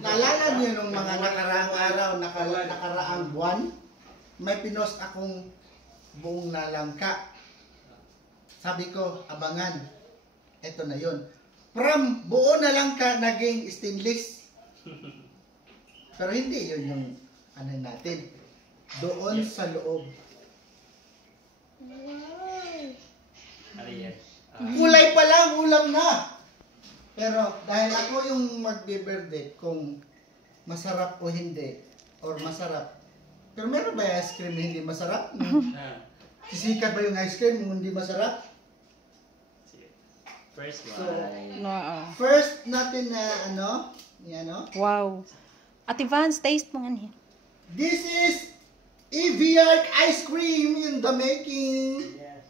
Naalala niyo nung mga nakaraang araw, nakaraang buwan, may pinost akong buong nalangka. Sabi ko, abangan. Ito na yun. From buo nalangka, naging stainless. Pero hindi yun yung ano natin. Doon sa loob. Kulay pa lang, ulam na. Pero dahil ako yung magbe-verdict kung masarap o hindi, or masarap. Pero meron ba yung ice cream na hindi masarap? Sisikat ba yung ice cream kung hindi masarap? First one. So, first natin na ano? Wow. Ate Vance, taste mo nga niya. This is EVR ice cream in the making. Yes.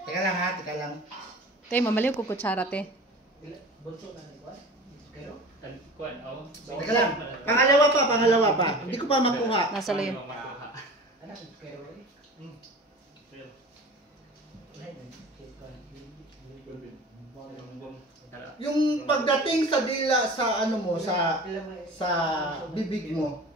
Teka lang ha, teka lang. Te, mamaliw ko kutsara, te. Teka lang. Pangalawa pa. Hindi ko pa makuha. Nasa layo. Yung pagdating sa dila sa ano mo, sa bibig mo,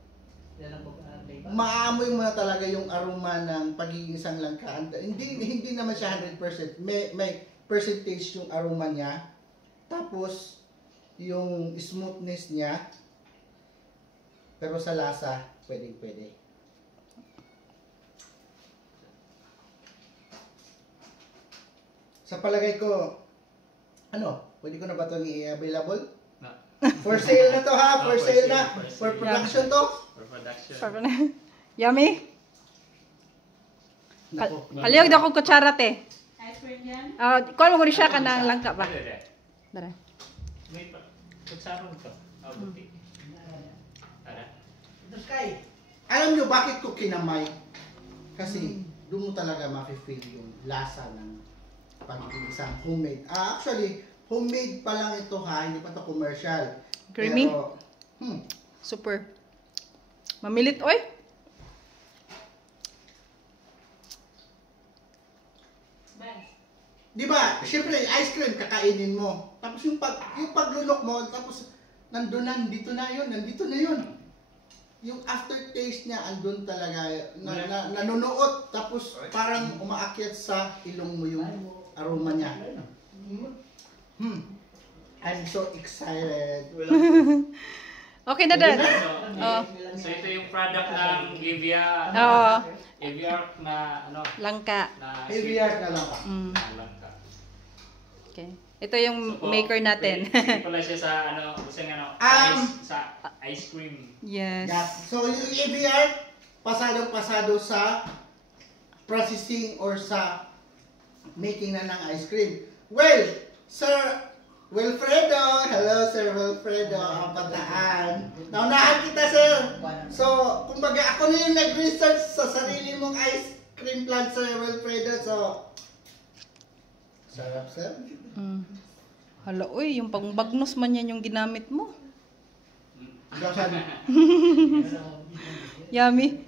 maamoy mo na talaga yung aroma ng pagiging isang langka. Hindi naman siya 100%. May percentage yung aroma niya. Tapos yung smoothness niya. Pero sa lasa, pwede. Sa palagay ko, pwede ko na ba ito i-available? For sale na to ha, for sale na. For production to. For production. Yummy? Nako. Paliyog daw ko kutsara, te. Ice cream yan? Kuha mo rin siya ka ng langka ba? Dara. May pa. Kutsaron ka. Buti. Alam nyo bakit ko kinamay? Kasi doon mo talaga ma-feel yung lasa ng pagiging isang homemade. Actually, homemade pa lang ito ha, hindi pa ito commercial. Creamy? Pero, Super. Mamilit, oy. di ba, syempre ice cream kakainin mo. Tapos yung paglunok mo, tapos nandito na yun. Yung aftertaste niya andun talaga, nanunuot, tapos parang umaakyat sa ilong mo yung aroma niya. I'm so excited. Okay na, dad. So ito yung product ng EVR. EVR na Langka. na EVR na lang. langka. Okay. Ito yung maker natin. Pwede pala siya sa sa ice cream. Yes. So yung EVR, pasadong-pasado sa processing or sa making na ng ice cream. Well, Sir Wilfredo, hello Sir Wilfredo, ang pataan. Naunahan kita, Sir. So, kumbaga ako na yung nag-research sa sarili mong ice cream plant, Sir Wilfredo. So, sarap, Sir. Hala, uy, yung pangbagnos man yan yung ginamit mo. Ikaw, sabi. Yummy.